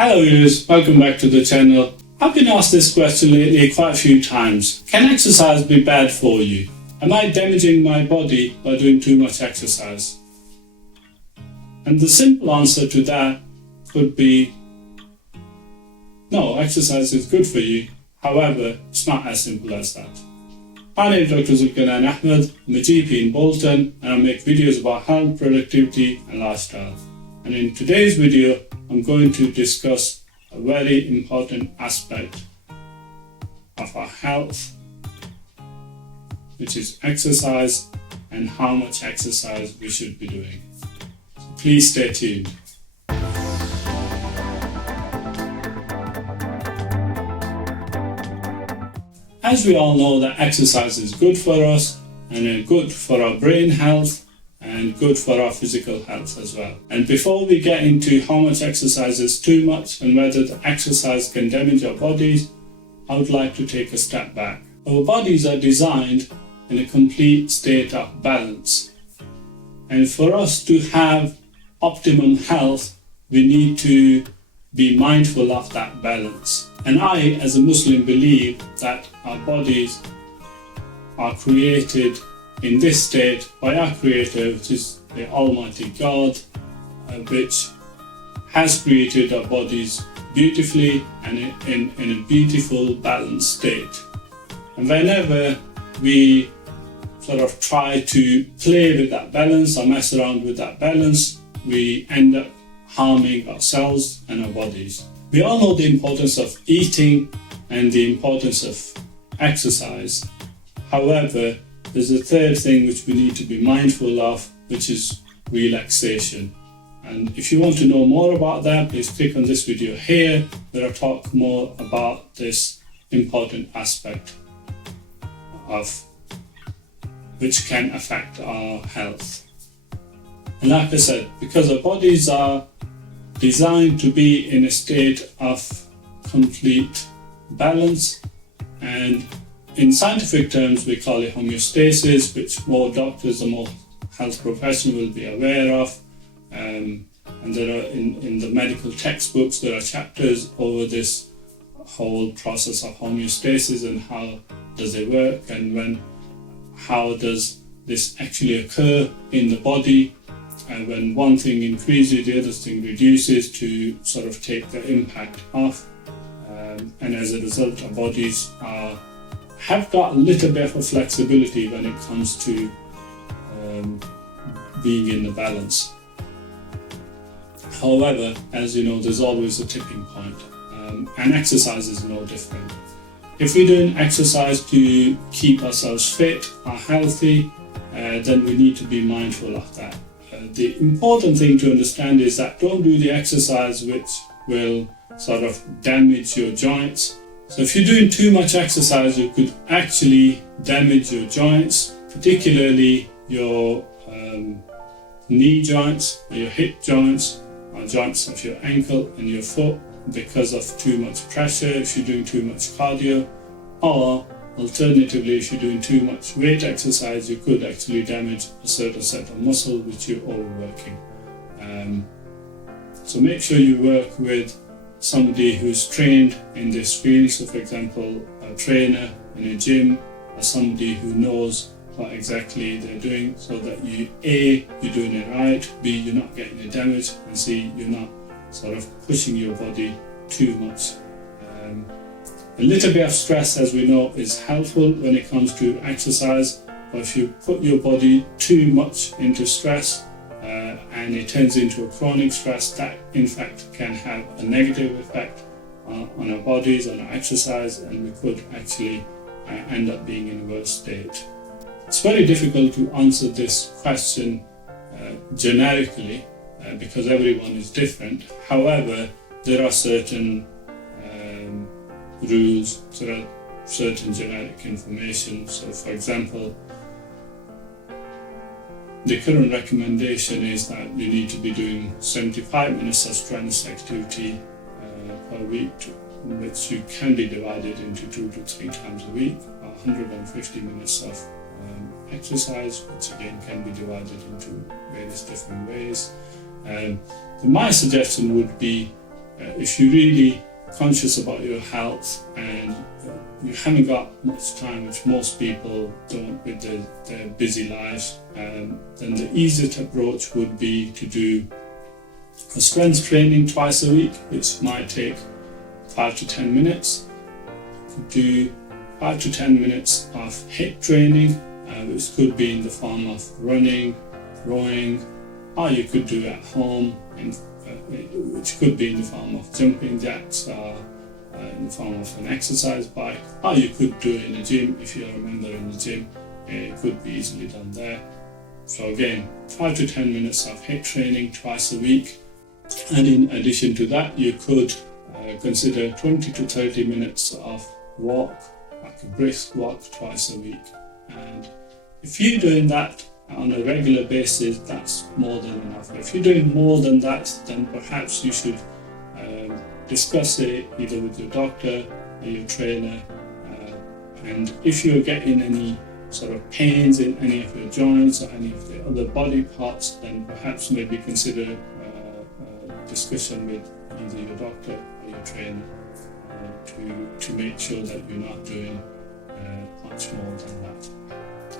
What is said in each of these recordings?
Hello viewers, welcome back to the channel. I've been asked this question lately quite a few times. Can exercise be bad for you? Am I damaging my body by doing too much exercise? And the simple answer to that could be no, exercise is good for you. However, it's not as simple as that. My name is Dr. Zulqarnain. I'm a GP in Bolton and I make videos about health, productivity and lifestyle. And in today's video, I'm going to discuss a very important aspect of our health, which is exercise and how much exercise we should be doing. So please stay tuned. As we all know that exercise is good for us and good for our brain health and good for our physical health as well. And before we get into how much exercise is too much and whether the exercise can damage our bodies, I would like to take a step back. Our bodies are designed in a complete state of balance. And for us to have optimum health, we need to be mindful of that balance. And I, as a Muslim, believe that our bodies are created in this state by our Creator, which is the Almighty God, which has created our bodies beautifully and in a beautiful, balanced state. And whenever we sort of try to play with that balance or mess around with that balance, we end up harming ourselves and our bodies. We all know the importance of eating and the importance of exercise. However, there's a third thing which we need to be mindful of, which is relaxation. And if you want to know more about that, please click on this video here, where I talk more about this important aspect of which can affect our health. And like I said, because our bodies are designed to be in a state of complete balance, and in scientific terms we call it homeostasis, which more doctors and more health professionals will be aware of. And there are in the medical textbooks, there are chapters over this whole process of homeostasis and how does it work and how does this actually occur in the body. And when one thing increases, the other thing reduces to sort of take the impact off. And as a result, our bodies have got a little bit of flexibility when it comes to being in the balance. However, as you know, there's always a tipping point, and exercise is no different. If we're doing exercise to keep ourselves fit or healthy, then we need to be mindful of that. The important thing to understand is that don't do the exercise which will sort of damage your joints. So if you're doing too much exercise, you could actually damage your joints, particularly your knee joints, or your hip joints, or joints of your ankle and your foot, because of too much pressure, if you're doing too much cardio, or alternatively, if you're doing too much weight exercise, you could actually damage a certain set of muscle which you're overworking. So make sure you work with somebody who's trained in this field. So for example, a trainer in a gym, or somebody who knows what exactly they're doing, so that A, you're doing it right, B, you're not getting the damage, and C, you're not sort of pushing your body too much. A little bit of stress, as we know, is helpful when it comes to exercise, but if you put your body too much into stress and it turns into a chronic stress, that in fact can have a negative effect on our bodies, on our exercise, and we could actually end up being in a worse state. It's very difficult to answer this question generically because everyone is different. However, there are certain rules, there are certain generic information. So for example, the current recommendation is that you need to be doing 75 minutes of strenuous activity per week, which you can be divided into 2 to 3 times a week, 150 minutes of exercise, which again can be divided into various different ways. My suggestion would be if you're really conscious about your health and you haven't got much time, which most people don't with their busy lives, then the easiest approach would be to do a strength training twice a week, which might take 5 to 10 minutes. You could do 5 to 10 minutes of HIIT training, which could be in the form of running, rowing, or you could do at home, which could be in the form of jumping jacks, in the form of an exercise bike, or you could do it in a gym. If you're a member in the gym, it could be easily done there. So again, 5 to 10 minutes of HIIT training twice a week, and in addition to that, you could consider 20 to 30 minutes of walk, like a brisk walk twice a week. And if you're doing that on a regular basis, that's more than enough. If you're doing more than that, then perhaps you should discuss it either with your doctor or your trainer. And if you're getting any sort of pains in any of your joints or any of the other body parts, then perhaps maybe consider discussion with either your doctor or your trainer to make sure that you're not doing much more than that.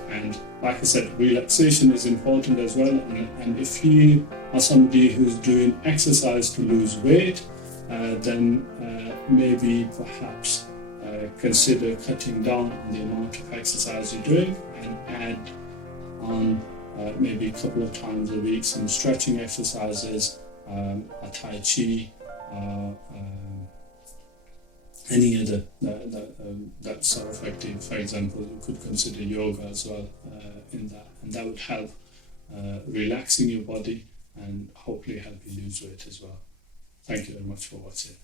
And like I said, relaxation is important as well. And if you are somebody who's doing exercise to lose weight, then maybe perhaps consider cutting down on the amount of exercise you're doing and add on maybe a couple of times a week some stretching exercises, a Tai Chi, any other that sort of active. For example, you could consider yoga as well in that, and that would help relaxing your body and hopefully help you lose weight as well. Thank you very much for watching.